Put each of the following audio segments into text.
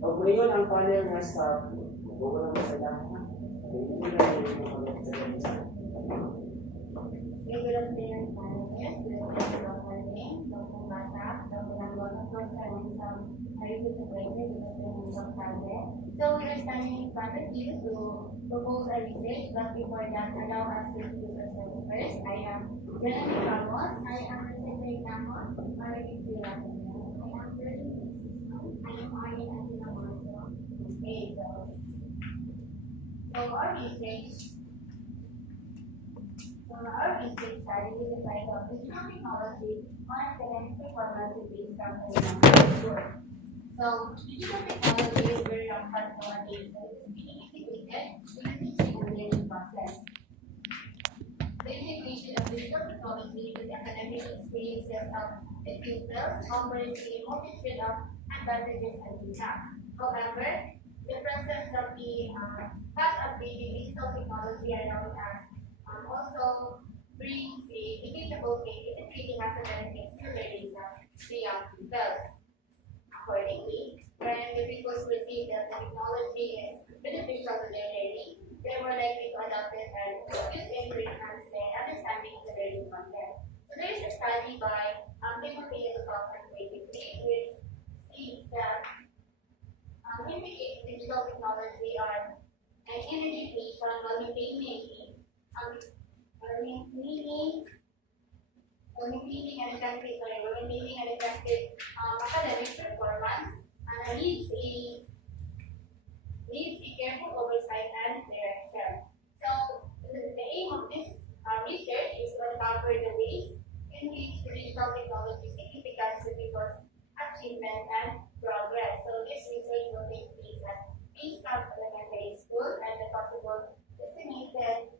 Pag ngayon ang panel nga sa Google ang masalahan, hindi na yung mga magsasabi. Regular player managers will have local name, local data, local and some are integrated with the names of target. So we are standing in front of you to propose a research, but before that, allow us to introduce ourselves first. I am Jenny Ramos. I am Rosette Ramos. Margaret Villarreal. I am Berlin System. I am Arjen Atina Marco. Okay, so our research study with the title Digital Technology on Academic Performance based on Work. So, digital technology is very rampant nowadays, and it is being integrated in the teaching and learning process. The integration of digital technology with academic experiences of the pupils offers a multitude of advantages and impact. However, the presence of the fast-updating digital technology around us also brings a inevitable integrating academics to learning of the young people. Accordingly, when the pupils perceive that the technology is beneficial to their learning, they are more likely to adopt it and use it to enhance their understanding of the learning content. So there is a study by Timothy in 2023 which states that integrating digital technology in education while maintaining maintaining an effective academic performance needs a careful oversight and direction. So the aim of this research is to uncover the ways in which the digital technology significance to people's achievement and progress. So this research will take place at Eastcamp Elementary School, and the possible estimated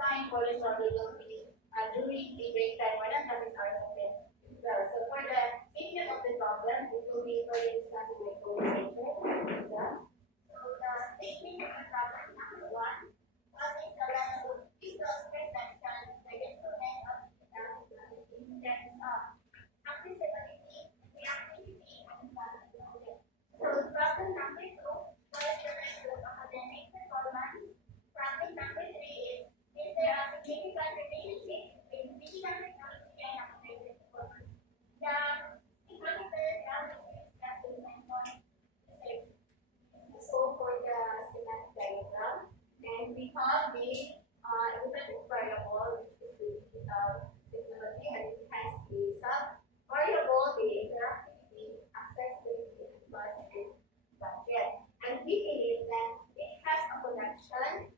time for the survey will be during the break time, 100 hours of it. Well, so for the statement of the problem, it will be for you discussing with co-researcher. So the statement of the problem, number one, what is the level of people's perception the instrument of technology in terms of accessibility, reactivity, and accountability. So problem number two, what is the level of academic performance? Problem number three is there a significant relationship between digital technology and academic performance? The economical analysis that we mentioned is so for the schematic diagram, and we have the independent variable, which is the digital technology, and it has the sub-variable, the interactivity, accessibility, and cost and budget. And we believe that it has a connection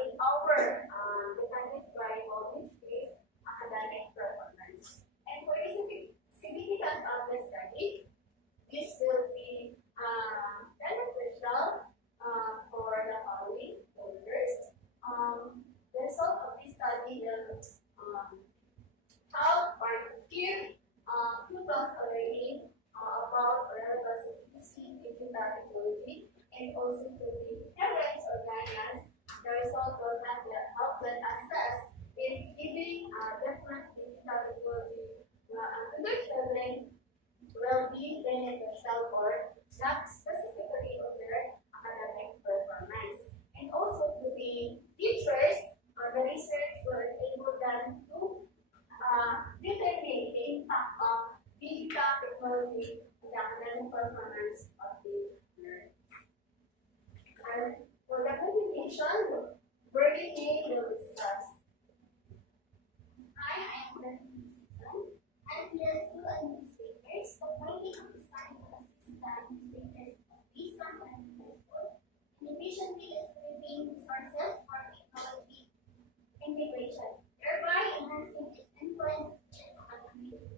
with our dependent variable, which is academic performance. And for the significance of the study, this will be beneficial for the following. So first, the result of this study will help or give pupils learning about relevance of using digital technology, and also to the parents or guardians. The result will help them assess if giving different digital technology to their children will be beneficial or not specifically of their academic performance. And also to the teachers, the research will enable them to determine the impact of digital technology on the academic performance of the learners. And for the presentation, Bernie will discuss. Hi, I am Bernie Simpson. I'm here to administrators, but my aim is to assist the administrators of these companies in efficiently distributing resources for technology integration, thereby enhancing its influence in the economy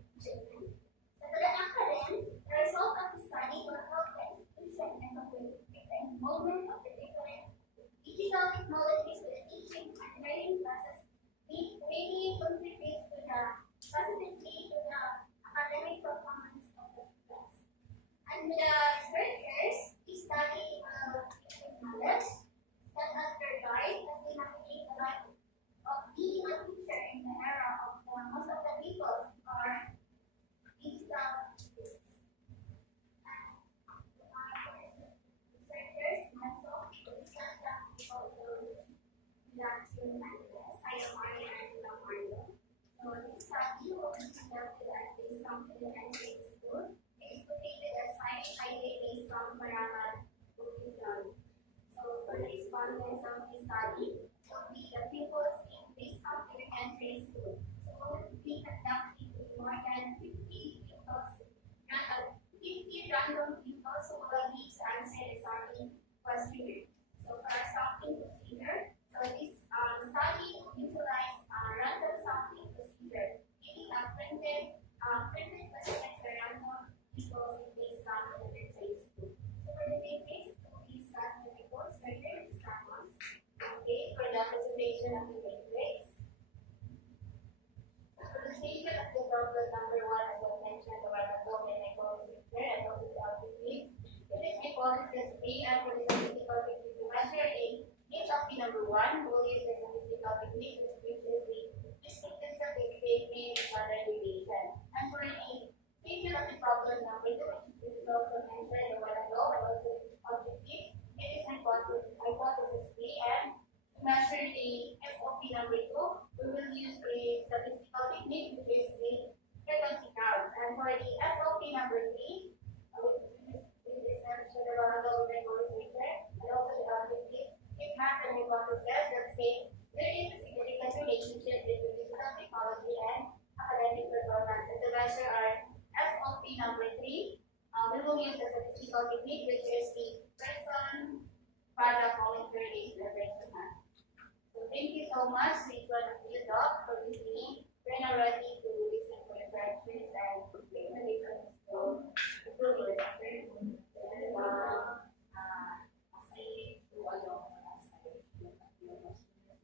I am Ariana Marlo. So this study will be conducted at this company and grade school. It is located at Science Highway based from Marangal, Bukidnon. So for the respondents of this study will be the pupils in this company and grade school. So we will be conducting more than 50 pupils, 50 random pupils who will need to answer the starting questionnaire. So for our sampling procedure, so this study will utilize random sampling procedure, giving a printed questions for random pupils in this company and grade school. So for the matrix, please start the reports right here, these ones. Okay, for the presentation of the matrix. For the statement of the problem number 1, as I mentioned a while ago, when I go to here, I go to the objective. It is hypothesis A and for the statistical technique to measure A. It's option number 1, we'll use the statistical technique, which is the descriptive statement standardization. And for the statement of the problem number 2, which is also mentioned a while ago, and also objective, it is hypothesis B, and to measure the SOP number 2, we will use the statistical technique, which is the frequency count. And for the SOP number 3, which is mentioned a while ago, we're going to return, and also the objective, it has an hypothesis that says there is a significant relationship between digital technology and academic performance. And to measure our SOP number 3, we will use the statistical technique, which is the person product monitoring intervention. So thank you so much, each one of you doc, for listening. We're now ready to listen to your questions and explanations. So improve your record. And as I do along, as I do your questions,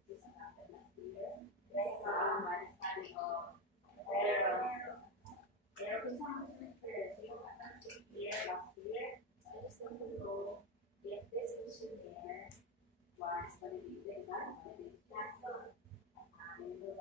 this is another last year. There's understanding of there have been some different year last year. I just want to go get this issue there. Was validated that the cancel and the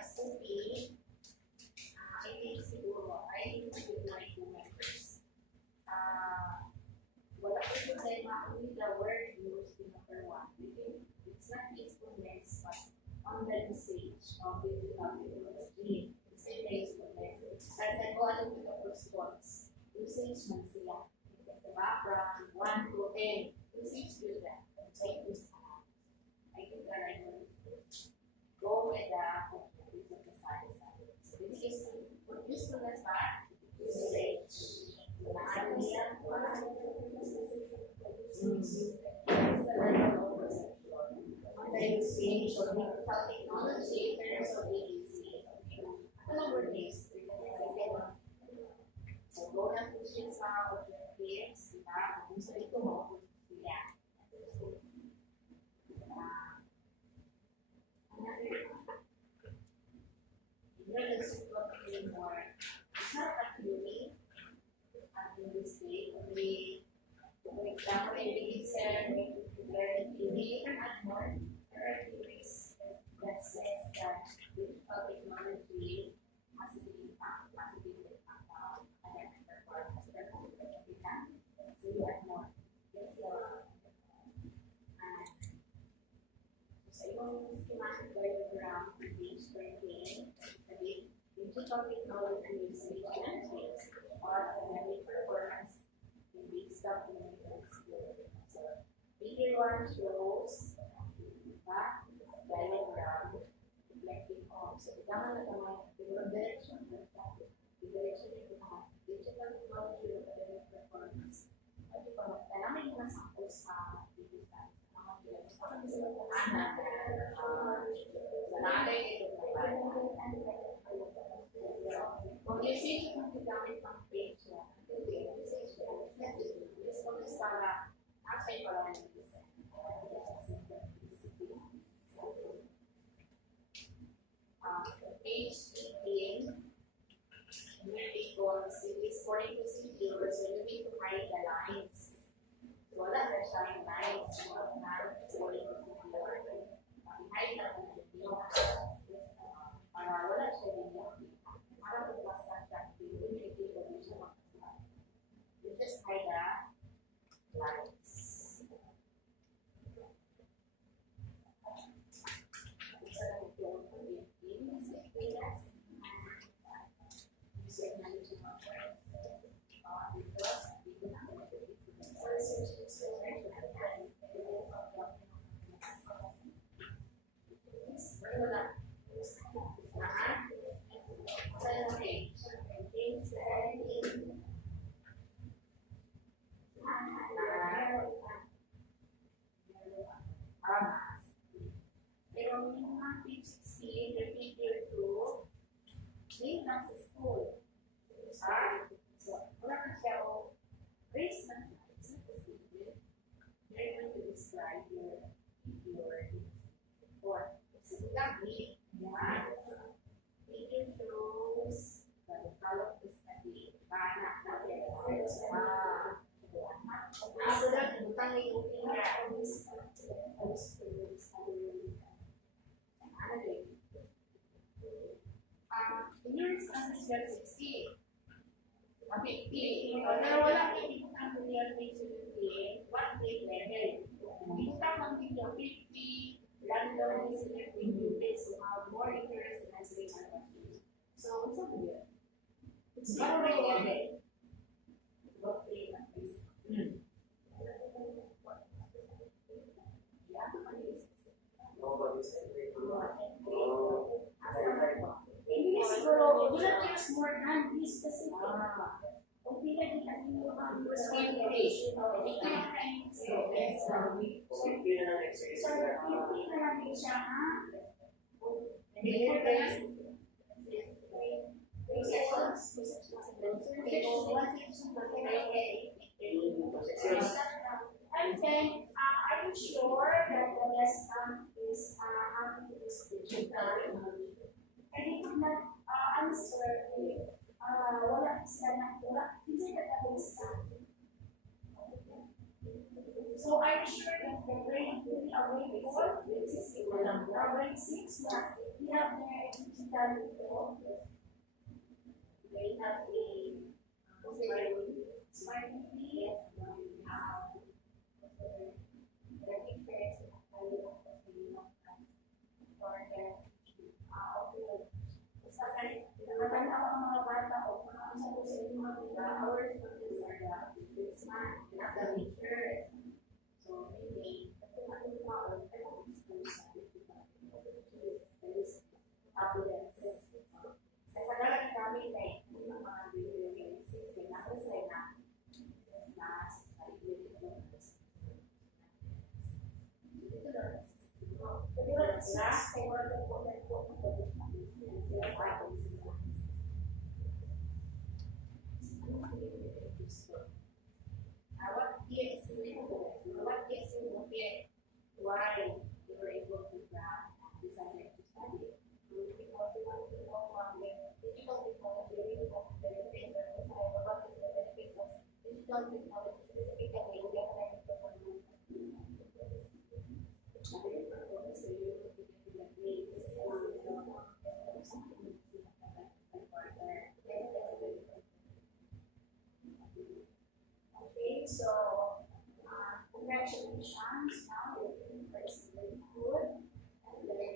SOP, I think siguro, I think with my two members. Wala ko problema with the word used in number 1. It's not instruments, but on the usage of digital technology. It's a instruments. As I go on to the response, usage man sila. The background, 1 to 10, usage yun na. Check this out. I think that I know go with the science. So this is what usefulness are usage. Usage of digital technology in terms of ABC. Ano number days? So go na po siya sa objectives, diba? Kung sa ito mo, yeah. Let's look more. It's not accurately in this state. For example, in the exam, we learn theory and more. There are theories that says that digital technology has to be activated academic performance. So you have more. So yung schematic diagram on page 13, digital technology usage or academic performance in these documents. So figure 1 shows diagram reflecting on. So kailangan na naman yung direction ng topic. The direction ito na digital technology or academic performance. At ito, kailangan yung nasample sa digital. Kung usage yung gamit pang page niya, this one is para actually para page 18, here because it is according to CQ, so you need to hide the lines. So wala na siyang lines. So, according to CQ, hide na po yung para wala siya din yung para magbasa siya. You just hide the lines. Pero yung mga page 16, repeat year 2, may lang sa school. So, wala na siya o race na it's not the student. They're going to describe your or so lagi yan. It shows that the color is study. Banak natin. So that butang yung in your response is 60. Pero walang ibutang ko yung page 15, what grade level. Ibutang lang din yung 50, random, select units to have more interest in answering our questions. So, what's up with it? It's not grade level. What grade level? Hindi siguro, do not use more than be specific. Kung pila kita yung mga pila natin siya, ha? And then, are you sure that the lesson is having this digital? And he could not answer if wala sila na wala, hindi na database na. So are you sure that the grade 3 or grade 4, grade 6, or grade 6, we have their digital report? They have a smart TV, their pictures, for their nakatanaw ang mga bata o kung ano sa gusto yung mga hours of this are the smart, not the pictures. So, maybe, ito na yung mga or ito ang school sa tabulenses. Sa kagalang kami na yung mga video system na kasi na sa ibig ito na pero last ay wala po na po ang what gives you motivate why you were able to decide to study? Because you want to know digital technology, really want to benefit about the benefits of digital technology, specifically in the economic development. Okay, so congratulations. Now you're doing very good. And then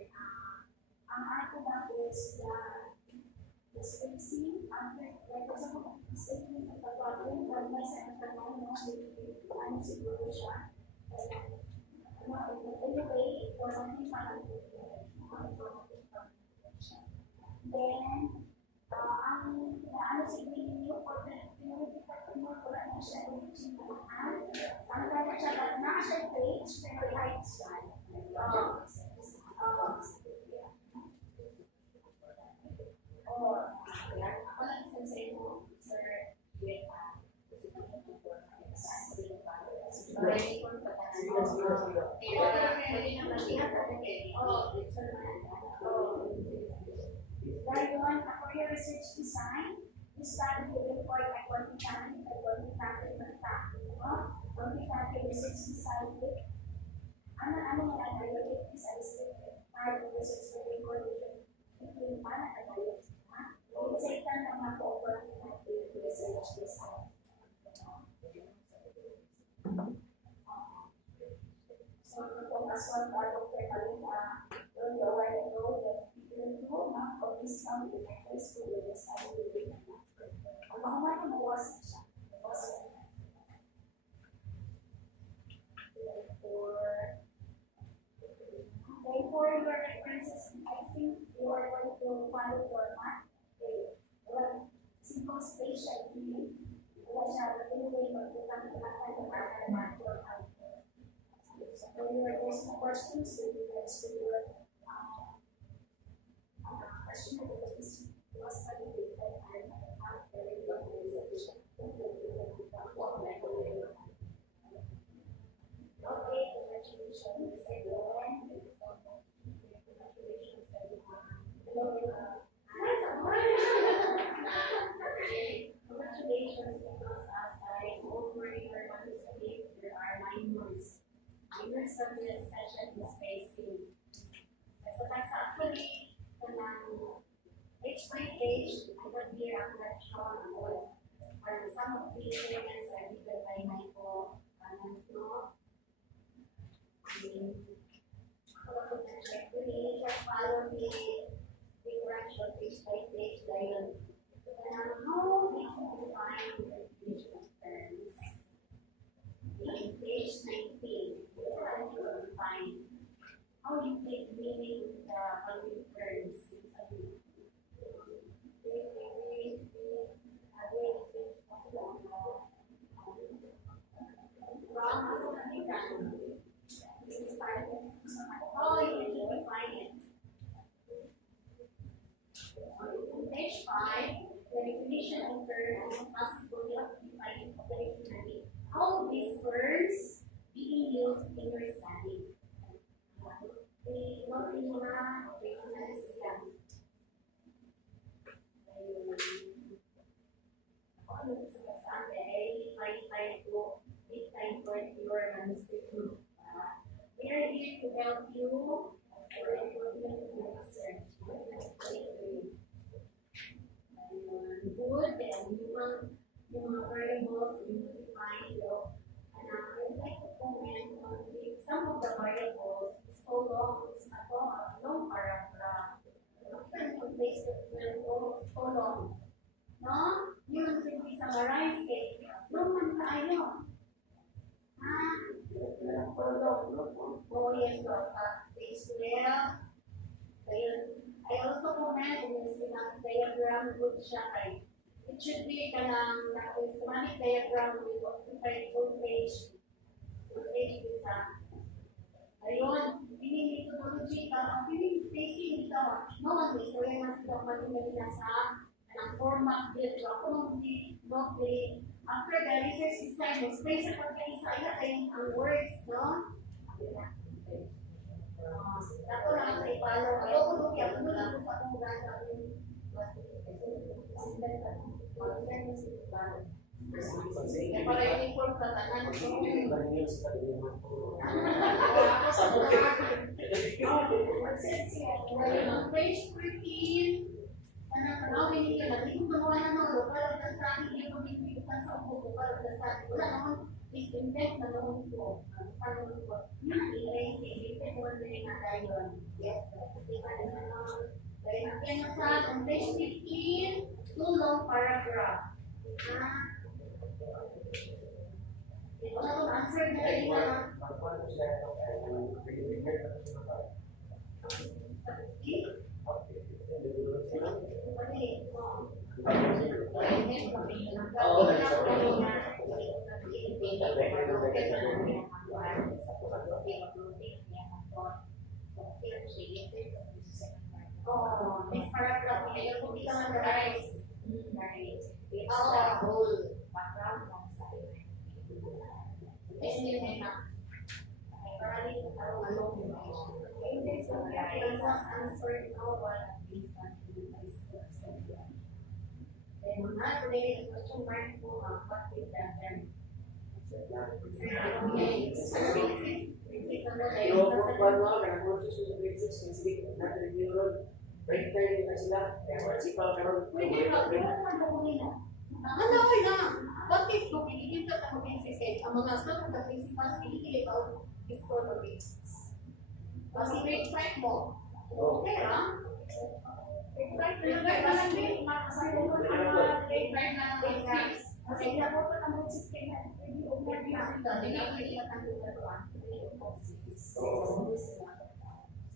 ang ako na is the spacing after like sa spacing at pagpapalin pag may sa internet mo ano siguro siya. Anyway, it was only parang then ang ano siguro niyo for the mo wala na siya ang kaya siya na siya page pero height siya wala isang sa iyo sir research design, you study the report at quantitative research design. Ano nga tayo is a part of research coordination between mana tayo. Insectan ng mga quantitative research design. So, kung as one part of the kalima, yung lower the road, yung two, of this family, first to the study with the ang mga mga mawasan siya. For your references, I think you are going to follow format. Simple station, wala siya, anyway, magputang kailangan ng mga so when you are asking questions, you will answer your question because this was validated and very good organization. Okay, congratulations everyone. Congratulations because as I told Maria, there are 9 months. Minors of the session is facing. So that's actually page by page, I will be a collection on some of the elements I did by Michael and so just follow the correction page by page dialogue. How we can define the definition of terms. In page 19, define how you take meaning with the following terms. How you define it. On page 5, the definition of terms must be defined operationally. How these words being used in your study. The operational system. We are here to help you for improvement in your research. Good and human variables you define and I would like to comment on some of the variables. It's so long, it's not a long paragraph. So long. No? Yun simply summarize it. Roman tayo. Oh yes, page 12. I also comment in this diagram good siya kay it should be kanang schematic diagram with occupied full page isa. Ayun, ini methodology ang piling spacing dito. No one is so yung mas ito magiging sa ang format dito. Ako nung di after the research design, space sa pagkaisa ay ang words, no? Ako lang ay follow. Ako kung ako lang sa akong gana para uniform ka tanan ko. Page 14. Now we need to local of the study yung pagbibitan sa local of the study. Wala naman is invent na naman ko. I-erase it. Mo na yung nadayon. Yes. Then on page 15, too long paragraph. Ito na itong answer na rin na. Oh, next paragraph niya, yung kung ikaw mag-rise. It's the whole background ng side. Yes, yun na. Para rin along yung index of the answered no one at least 1 to 5%. may question mark po, what will that then? Pero kung paano ka, nag-courses sa grade 6, sige, na-review ron. Break time na sila, kaya principal karon. Pwede ba? Kung ano ko nila? Ano okay na? What if kung pinigil ka ng princess, ang mga sa mga principals, pinigil ka before the grade 6. Kasi grade 5 mo, okay lang. Grade 5 na lang din, makasabi mo na mga grade 5 na ng grade 6. Kasi hindi ako pa ng grade 6 kaya hindi ko na hindi na tanggol na doon.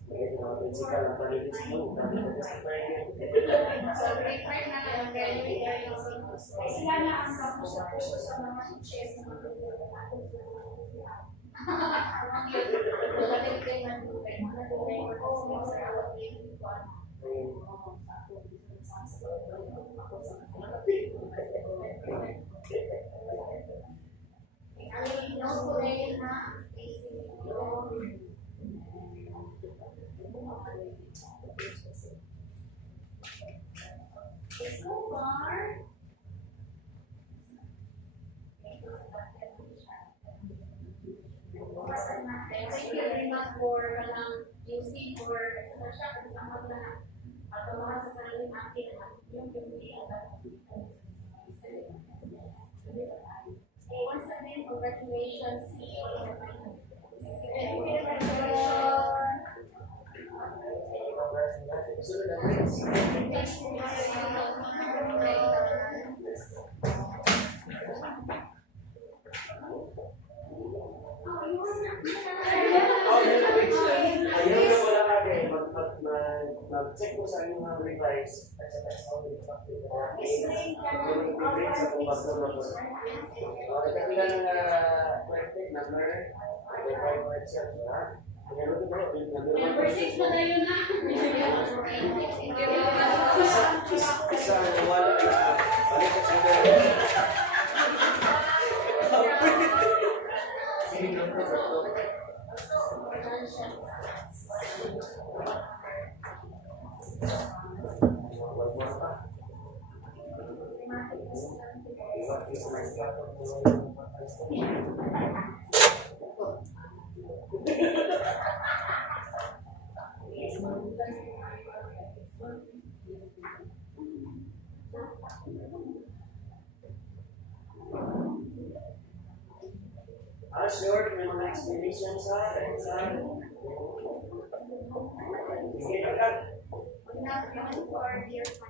Kaya yung mga principal ang palitis mo, dami na sa pwede. So grade 5 na lang, very sila na ang kapuso sa mga chess na mga so far, thank you very much for using for siya kasama na at mga sa sariling akin yung once again, congratulations. See you in the final. Mag-check ko sa inyong mga revise at sa text ako yung factor. Kailan na pwede, number, Number 6 na na yun na. isa ang wala na balik sa sila. Sure, may mga explanation sa sige, agad. For year 5.